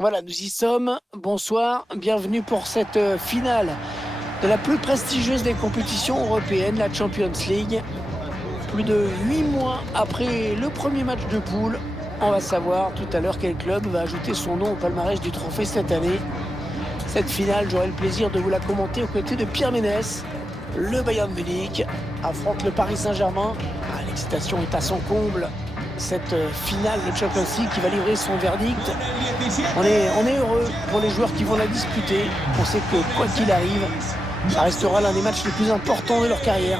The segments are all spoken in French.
Voilà, nous y sommes. Bonsoir, bienvenue pour cette finale de la plus prestigieuse des compétitions européennes, la Champions League. Plus de 8 mois après le premier match de poule, on va savoir tout à l'heure quel club va ajouter son nom au palmarès du trophée cette année. Cette finale, j'aurai le plaisir de vous la commenter aux côtés de Pierre Ménès. Le Bayern Munich affronte le Paris Saint-Germain. L'excitation est à son comble. Cette finale de Champions League qui va livrer son verdict. On est heureux pour les joueurs qui vont la disputer. On sait que quoi qu'il arrive, ça restera l'un des matchs les plus importants de leur carrière.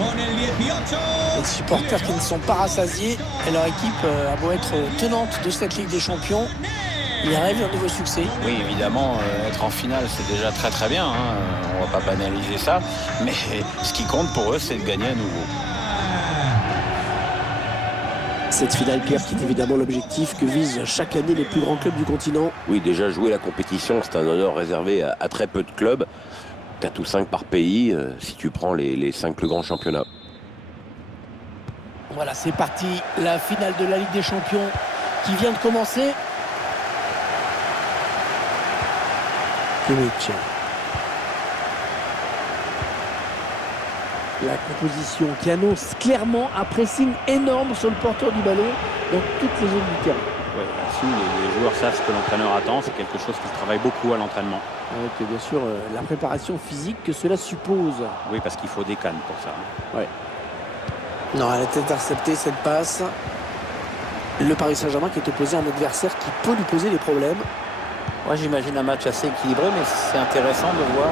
Les supporters qui ne sont pas rassasiés et leur équipe a beau être tenante de cette Ligue des Champions, ils rêvent un nouveau succès. Oui, évidemment, être en finale, c'est déjà très très bien. On va pas banaliser ça. Mais ce qui compte pour eux, c'est de gagner à nouveau. Cette finale, Pierre, qui est évidemment l'objectif que visent chaque année les plus grands clubs du continent. Oui, déjà jouer la compétition, c'est un honneur réservé à très peu de clubs. 4 ou 5 par pays, si tu prends les 5 plus grands championnats. Voilà, c'est parti. La finale de la Ligue des Champions qui vient de commencer. Kimmich. La composition qui annonce clairement un pressing énorme sur le porteur du ballon dans toutes les zones du terrain. Ouais, là-dessus, les joueurs savent ce que l'entraîneur attend. C'est quelque chose qu'ils travaillent beaucoup à l'entraînement. Avec bien sûr la préparation physique que cela suppose. Oui, parce qu'il faut des cannes pour ça. Ouais. Non, elle a été interceptée cette passe. Le Paris Saint-Germain qui est opposé à un adversaire qui peut lui poser des problèmes. Moi, j'imagine un match assez équilibré, mais c'est intéressant de voir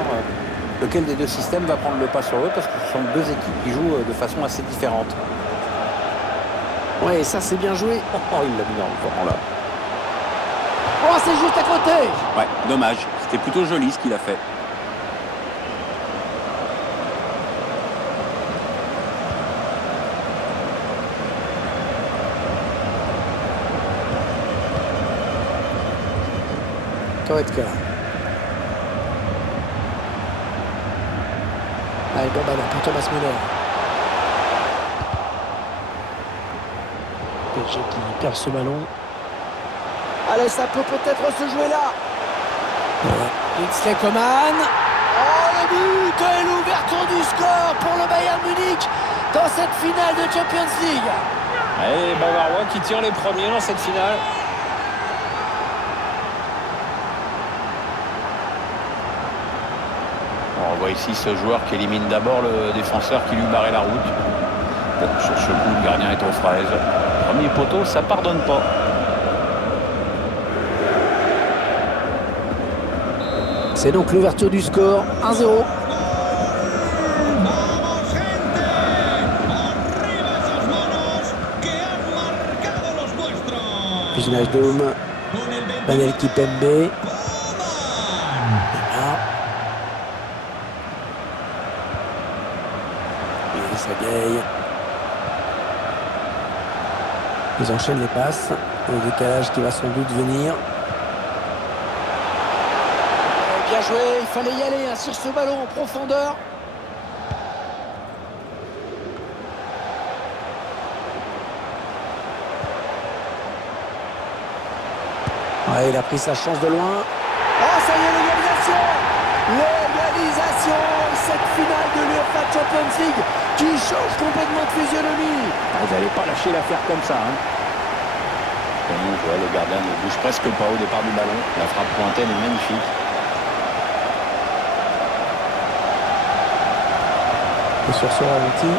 lequel des deux systèmes va prendre le pas sur eux, parce que ce sont deux équipes qui jouent de façon assez différente. Ouais, ça c'est bien joué. Oh, il l'a mis dans le courant là. Oh, c'est juste à côté. Ouais, dommage. C'était plutôt joli ce qu'il a fait. Goretzka. Allez, bon ballon pour Thomas Müller. PSG qui perd ce ballon. Allez, ça peut peut-être se jouer là. Kingsley Coman. Oh, le but et l'ouverture du score pour le Bayern Munich dans cette finale de Champions League. Allez, Bavarois qui tire les premiers dans cette finale. On voit ici ce joueur qui élimine d'abord le défenseur qui lui barrait la route. Bon, sur ce coup, le gardien est aux fraises. Premier poteau, ça pardonne pas. C'est donc l'ouverture du score, 1-0. Fusionnage d'homme. Daniel Kipembe. Sagaï. Ils enchaînent les passes. Le décalage qui va sans doute venir. Bien joué, il fallait y aller sur ce ballon en profondeur. Ouais, il a pris sa chance de loin. Oh, ça y est, l'égalisation! L'égalisation! Cette finale de l'UEFA Champions League qui change complètement de physionomie. Vous n'allez pas lâcher l'affaire comme ça. Le gardien ne bouge presque pas au départ du ballon. La frappe pointaine est magnifique. Et sur ce ralenti,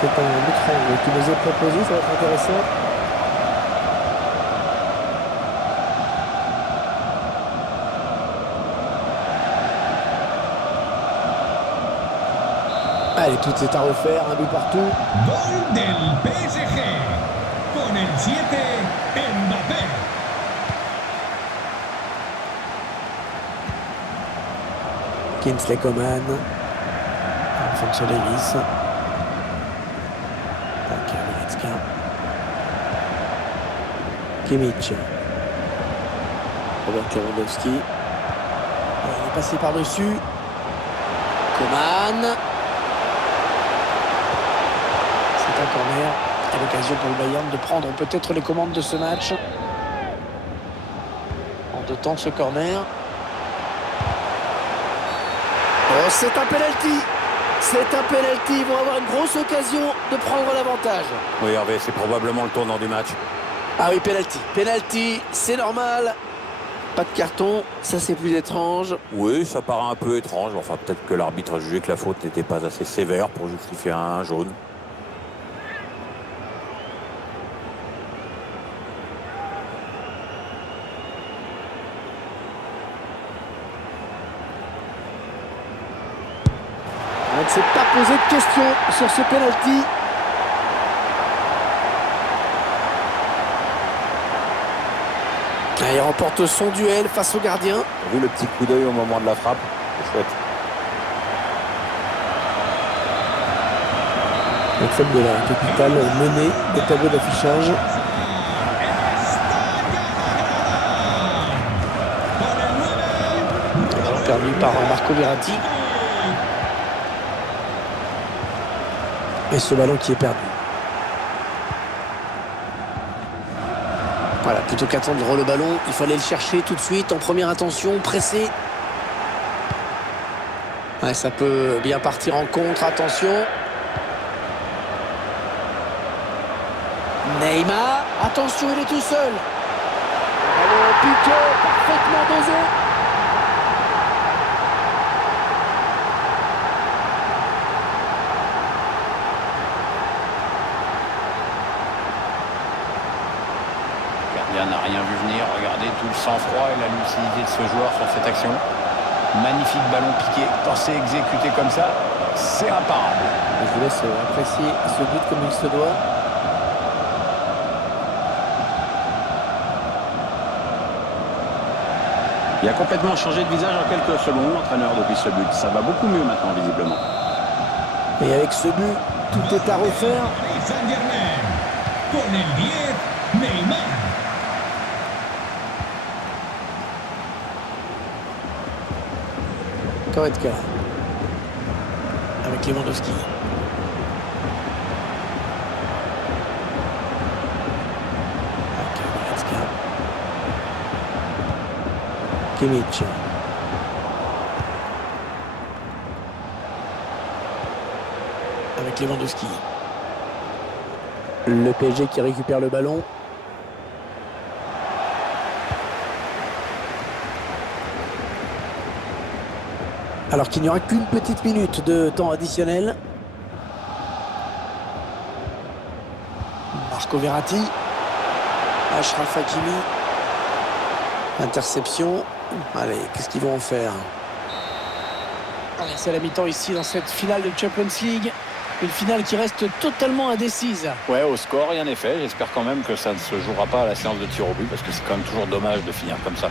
c'est un but franc qui nous est proposé, ça va être intéressant. Allez, tout est à refaire, un but partout. Gol del PSG. Con el 7, Mbappé. Kingsley Coman. Alphonso Davies. Goretzka. Kimmich. Robert Lewandowski. Il est passé par-dessus. Coman. C'est un corner. À l'occasion pour le Bayern de prendre peut-être les commandes de ce match. de temps ce corner. Oh, c'est un penalty. C'est un penalty. Ils vont avoir une grosse occasion de prendre l'avantage. Oui, Hervé, c'est probablement le tournant du match. Ah oui, penalty. Penalty, c'est normal. Pas de carton, ça c'est plus étrange. Oui, ça paraît un peu étrange. Enfin, peut-être que l'arbitre a jugé que la faute n'était pas assez sévère pour justifier un jaune. On ne s'est pas posé de questions sur ce penalty. Il remporte son duel face au gardien. T'as vu le petit coup d'œil au moment de la frappe? C'est chouette. Le club de la capitale mené au tableau d'affichage. Perdu par Marco Verratti. Et ce ballon qui est perdu. Voilà, plutôt qu'attendre le ballon, il fallait le chercher tout de suite en première intention, pressé. Ouais, ça peut bien partir en contre, attention. Neymar, attention, il est tout seul. Ballon piqué, parfaitement dosé. Le gardien n'a rien vu venir. Regardez tout le sang-froid et la lucidité de ce joueur sur cette action. Magnifique ballon piqué. Quand c'est exécuté comme ça, c'est imparable. Je vous laisse apprécier ce but comme il se doit. Il a complètement changé de visage en quelques secondes, l'entraîneur, depuis ce but. Ça va beaucoup mieux maintenant, visiblement. Et avec ce but, tout est à refaire. Paris Saint-Germain. Con el 10, Neymar. Goretzka. Avec Lewandowski. Ok, Goretzka. Kimmich. Avec Lewandowski. Le PSG qui récupère le ballon. Alors qu'il n'y aura qu'une petite minute de temps additionnel. Marco Verratti. Achraf Hakimi. Interception. Allez, qu'est-ce qu'ils vont en faire? Allez, c'est la mi-temps ici dans cette finale de Champions League. Une finale qui reste totalement indécise. Ouais, au score, rien n'est fait. J'espère quand même que ça ne se jouera pas à la séance de tir au but, parce que c'est quand même toujours dommage de finir comme ça.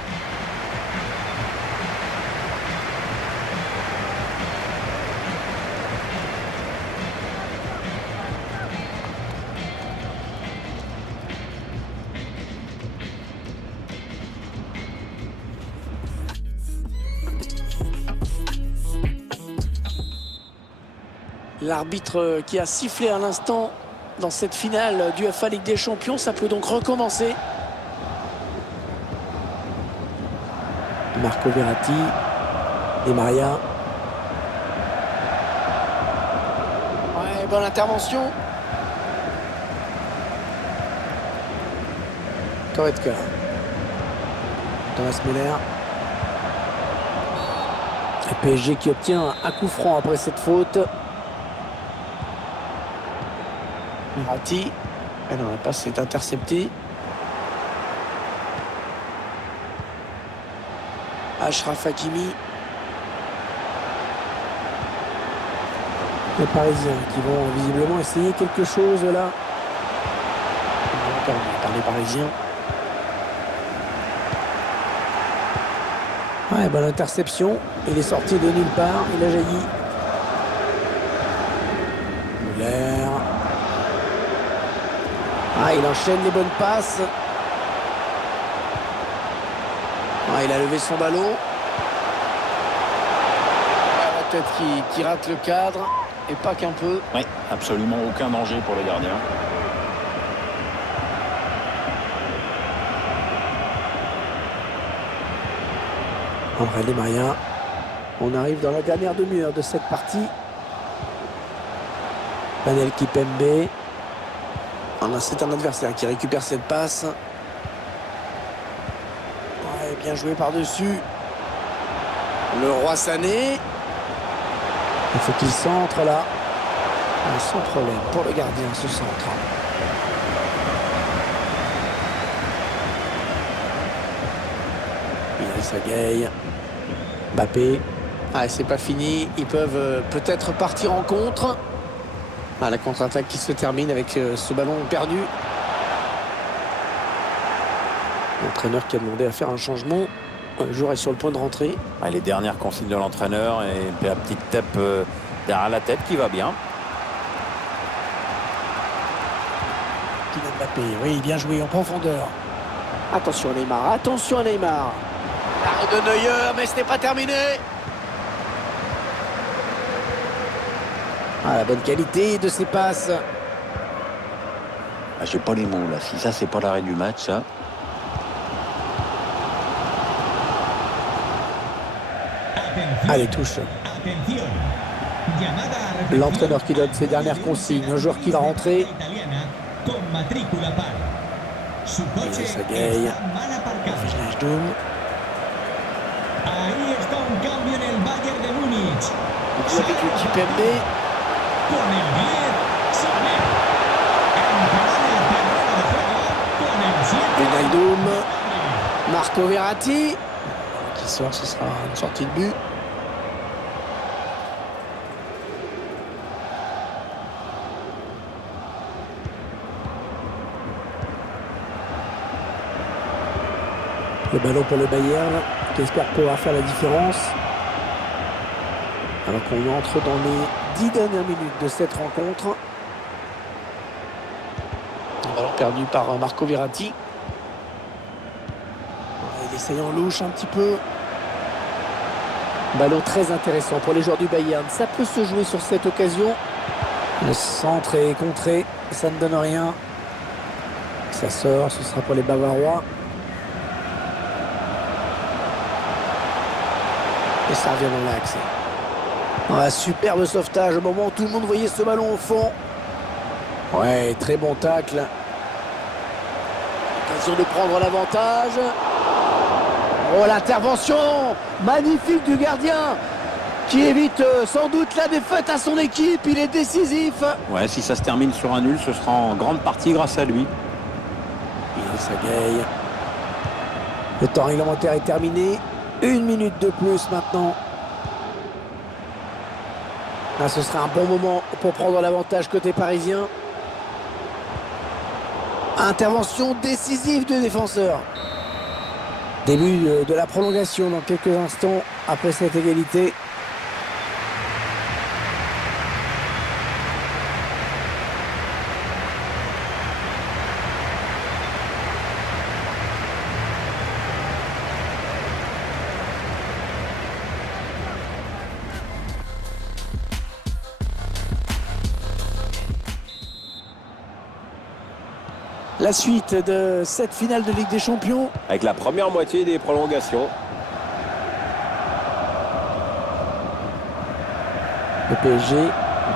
L'arbitre qui a sifflé à l'instant dans cette finale du UEFA Ligue des Champions, ça peut donc recommencer. Marco Verratti, Di Maria. Ouais, bonne intervention. Goretzka. Thomas Müller. Le PSG qui obtient un coup franc après cette faute. Verratti. Ah non, la passe est interceptée. Achraf Hakimi. Les Parisiens qui vont visiblement essayer quelque chose là. Perdu par les Parisiens. Ouais, bonne interception. Il est sorti de nulle part. Il a jailli. Müller. Ah, il enchaîne les bonnes passes. Ah, il a levé son ballon. Ah, la tête qui rate le cadre. Et pas qu'un peu. Oui, absolument aucun danger pour le gardien. André Di Maria. On arrive dans la dernière demi-heure de cette partie. Daniel Kimpembe. C'est un adversaire qui récupère cette passe. Ouais, bien joué par-dessus. Le Roi Sané. Il faut qu'il centre là. Sans problème pour le gardien, ce centre. Idrissa Gueye. Mbappé. Ah, c'est pas fini. Ils peuvent peut-être partir en contre. Ah, la contre-attaque qui se termine avec ce ballon perdu. L'entraîneur qui a demandé à faire un changement. Le joueur est sur le point de rentrer. Les dernières consignes de l'entraîneur et la petite tape derrière la tête qui va bien. Kylian Mbappé, oui, bien joué en profondeur. Attention à Neymar, attention à Neymar. L'arrêt de Neuer, mais ce n'est pas terminé. Ah, la bonne qualité de ses passes. J'ai pas les mots là. Si ça, c'est pas l'arrêt du match, ça. Allez, touche. L'entraîneur qui donne ses dernières consignes. Un joueur qui va rentrer. Idrissa Gueye. Wijnaldum. Avec le Kimpembe. Wijnaldum. Marco Verratti. Qui sort, ce sera une sortie de but. Le ballon pour le Bayern qui espère pouvoir faire la différence. Alors qu'on entre dans les 10 dernières minutes de cette rencontre. Un ballon perdu par Marco Verratti. Il essaye en louche un petit peu. Ballon très intéressant pour les joueurs du Bayern. Ça peut se jouer sur cette occasion. Le centre est contré. Ça ne donne rien. Ça sort. Ce sera pour les Bavarois. Et ça revient dans l'axe. Un superbe sauvetage au moment où tout le monde voyait ce ballon au fond. Ouais, très bon tacle. Occasion de prendre l'avantage. Oh, l'intervention magnifique du gardien qui évite sans doute la défaite à son équipe. Il est décisif. Ouais, si ça se termine sur un nul, ce sera en grande partie grâce à lui. Idrissa Gueye. Le temps réglementaire est terminé. 1 minute de plus maintenant. Là, ce sera un bon moment pour prendre l'avantage côté parisien. Intervention décisive du défenseur. Début de la prolongation dans quelques instants après cette égalité. La suite de cette finale de Ligue des Champions. Avec la première moitié des prolongations. Le PSG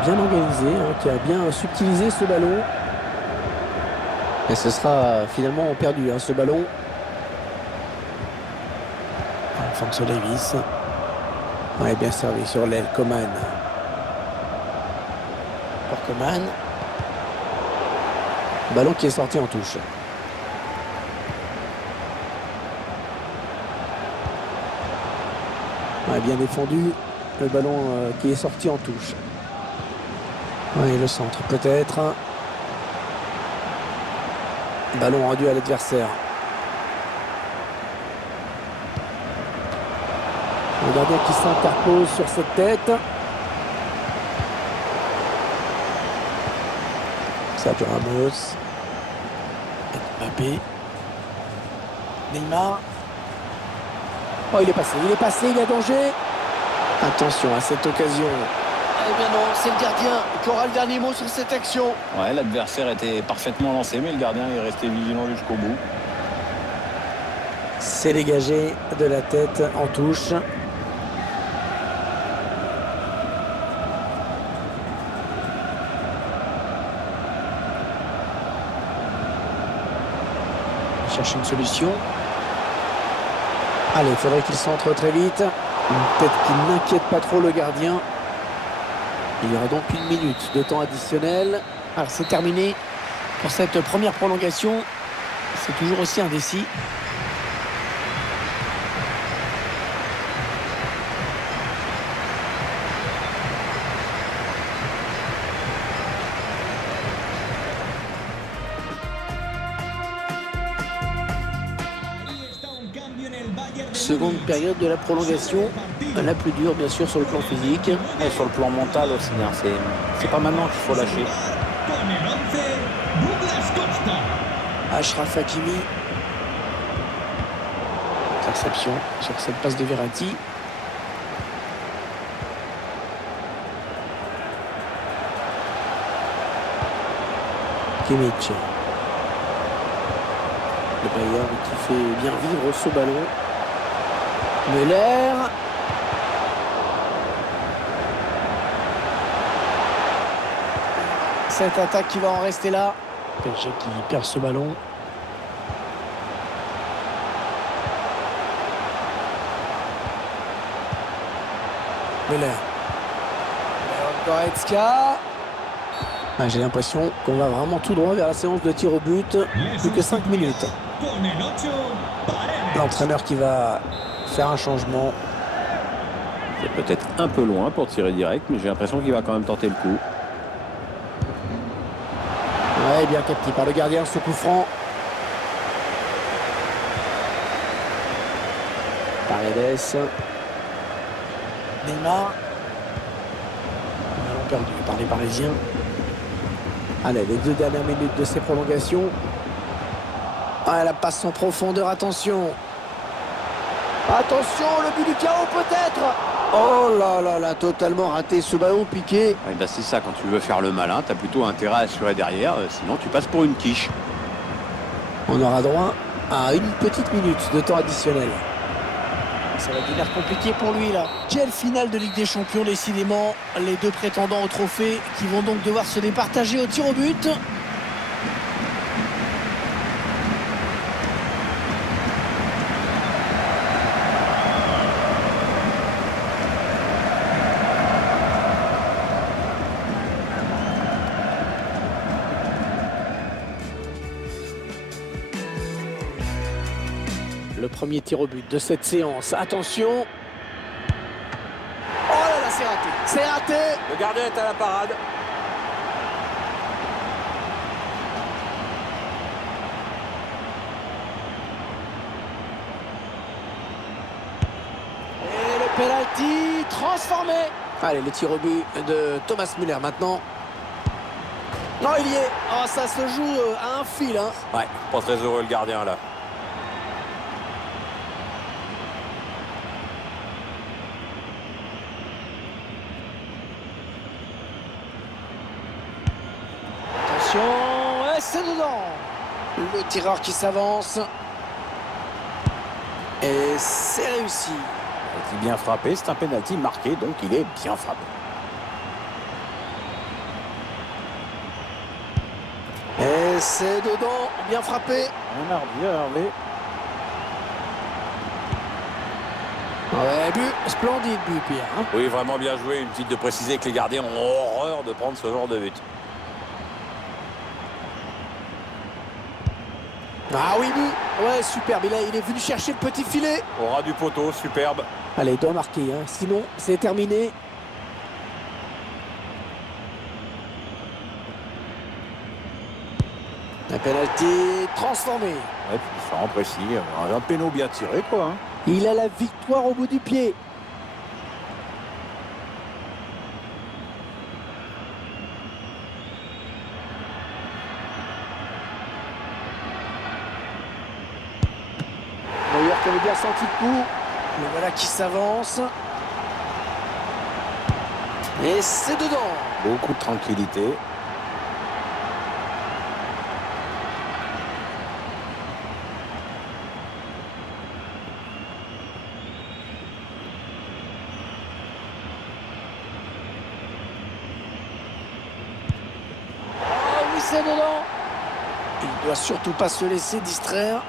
bien organisé, qui a bien subtilisé ce ballon. Et ce sera finalement perdu, ce ballon. Alphonso Davies. Ouais, bien servi sur l'aile, Coman. Pour Coman. Ballon qui est sorti en touche. Ouais, bien défendu. Le ballon qui est sorti en touche. Ouais, le centre peut-être. Ballon rendu à l'adversaire. Le gardien qui s'interpose sur cette tête. Sergio Ramos. Mbappé. Neymar. Oh, il est passé, il y a danger. Attention à cette occasion. Eh bien non, c'est le gardien qui aura le dernier mot sur cette action. Ouais, l'adversaire était parfaitement lancé, mais le gardien est resté vigilant jusqu'au bout. C'est dégagé de la tête en touche. Il cherche une solution. Allez, il faudrait qu'il centre très vite. Une tête qui n'inquiète pas trop le gardien. Il y aura donc 1 minute de temps additionnel. Alors c'est terminé pour cette première prolongation. C'est toujours aussi indécis. Seconde période de la prolongation, la plus dure bien sûr sur le plan physique. Et sur le plan mental aussi, hein. C'est pas maintenant qu'il faut lâcher. Con el 11, Douglas Costa. Achraf Hakimi. Interception sur cette passe de Verratti. Kimmich. Le Bayern qui fait bien vivre ce ballon. Müller. Cette attaque qui va en rester là. PSG qui perd ce ballon. Müller. Goretzka. J'ai l'impression qu'on va vraiment tout droit vers la séance de tir au but. Plus que 5 minutes. Con el 8, Paredes. L'entraîneur qui va faire un changement. C'est peut-être un peu loin pour tirer direct, mais j'ai l'impression qu'il va quand même tenter le coup. Ouais, bien capté par le gardien, ce coup franc. Paredes. Neymar. Ballon perdu par les Parisiens. Allez, les 2 dernières minutes de ces prolongations. Ah, la passe en profondeur, attention. Attention, le but du chaos peut-être. Oh là là là, totalement raté ce ballon piqué. Ouais, bah c'est ça, quand tu veux faire le malin, tu as plutôt intérêt à assurer derrière, sinon tu passes pour une quiche. On aura droit à 1 petite minute de temps additionnel. Ça va devenir compliqué pour lui là. Quelle finale de Ligue des Champions décidément. Les 2 prétendants au trophée qui vont donc devoir se départager au tir au but. Le premier tir au but de cette séance. Attention. Oh là là, c'est raté. C'est raté. Le gardien est à la parade. Et le penalty transformé. Allez, le tir au but de Thomas Müller maintenant. Non, il y est. Oh, ça se joue à un fil. Hein. Ouais, pas très heureux le gardien là. Attention, et c'est dedans. Le tireur qui s'avance. Et c'est réussi. Il est bien frappé, c'est un penalty marqué, donc il est bien frappé. Et c'est dedans, bien frappé. Un arbitre, Ouais, but, splendide but, Pierre. Hein. oui, vraiment bien joué. Inutile de préciser que les gardiens ont horreur de prendre ce genre de but. Ah oui, but. Ouais, superbe. Il est venu chercher le petit filet. Au ras du poteau, superbe. Allez, il doit marquer. Hein. Sinon, c'est terminé. Un penalty transformé. Ouais, différent précis. Un péno bien tiré, quoi. Hein. Il a la victoire au bout du pied. D'ailleurs, qui avait bien senti le coup. Le voilà qui s'avance. Et c'est dedans. Beaucoup de tranquillité. rentrer dedans. Il ne doit surtout pas se laisser distraire.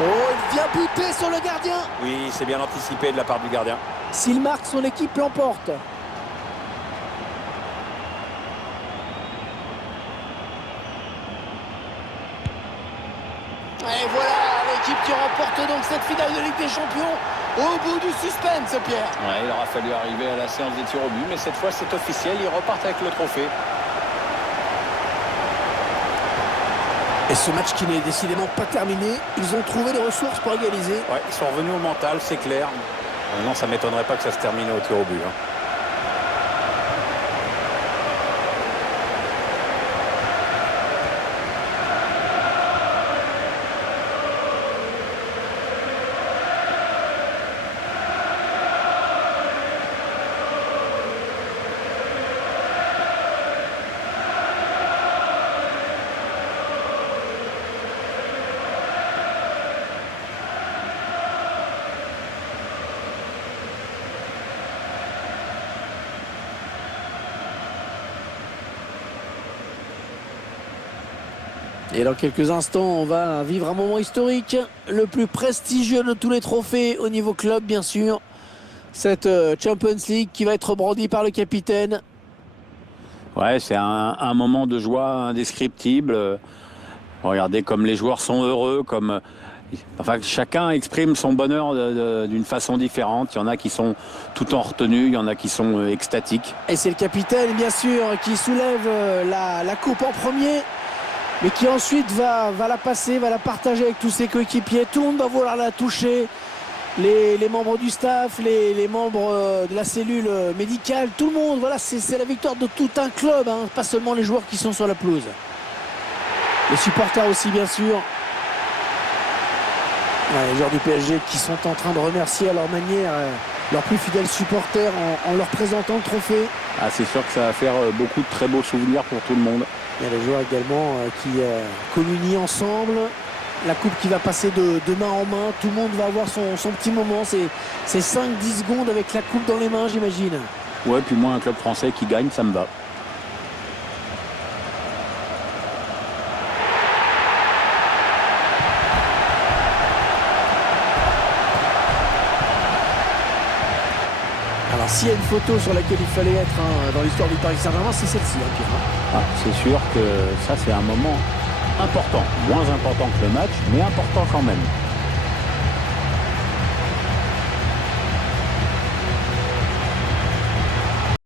Oh, il vient buter sur le gardien. Oui, c'est bien anticipé de la part du gardien. S'il marque, son équipe l'emporte. Et voilà l'équipe qui remporte donc cette finale de Ligue des Champions au bout du suspense, Pierre. Ouais, il aura fallu arriver à la séance des tirs au but, mais cette fois c'est officiel, ils repartent avec le trophée. Et ce match qui n'est décidément pas terminé, ils ont trouvé les ressources pour égaliser. Ouais, ils sont revenus au mental, c'est clair. Non, ça m'étonnerait pas que ça se termine au tir au but. Et dans quelques instants, on va vivre un moment historique, le plus prestigieux de tous les trophées au niveau club, bien sûr. Cette Champions League qui va être brandie par le capitaine. Ouais, c'est un moment de joie indescriptible. Regardez comme les joueurs sont heureux, enfin, chacun exprime son bonheur d'une façon différente. Il y en a qui sont tout en retenue, il y en a qui sont extatiques. Et c'est le capitaine, bien sûr, qui soulève la coupe en premier, mais qui ensuite va la passer, va la partager avec tous ses coéquipiers. Tout le monde va vouloir la toucher. Les membres du staff, les membres de la cellule médicale, tout le monde. Voilà, c'est la victoire de tout un club, hein, pas seulement les joueurs qui sont sur la pelouse. Les supporters aussi, bien sûr. Ouais, les joueurs du PSG qui sont en train de remercier à leur manière leurs plus fidèles supporters en leur présentant le trophée. Ah, c'est sûr que ça va faire beaucoup de très beaux souvenirs pour tout le monde. Il y a les joueurs également qui communient ensemble. La coupe qui va passer de main en main. Tout le monde va avoir son petit moment. C'est 5-10 secondes avec la coupe dans les mains, j'imagine. Ouais, puis moi, un club français qui gagne, ça me va. Alors s'il y a une photo sur laquelle il fallait être dans l'histoire du Paris Saint-Germain, c'est celle-ci, hein, Pierre. Ah, c'est sûr que ça, c'est un moment important. Moins important que le match, mais important quand même.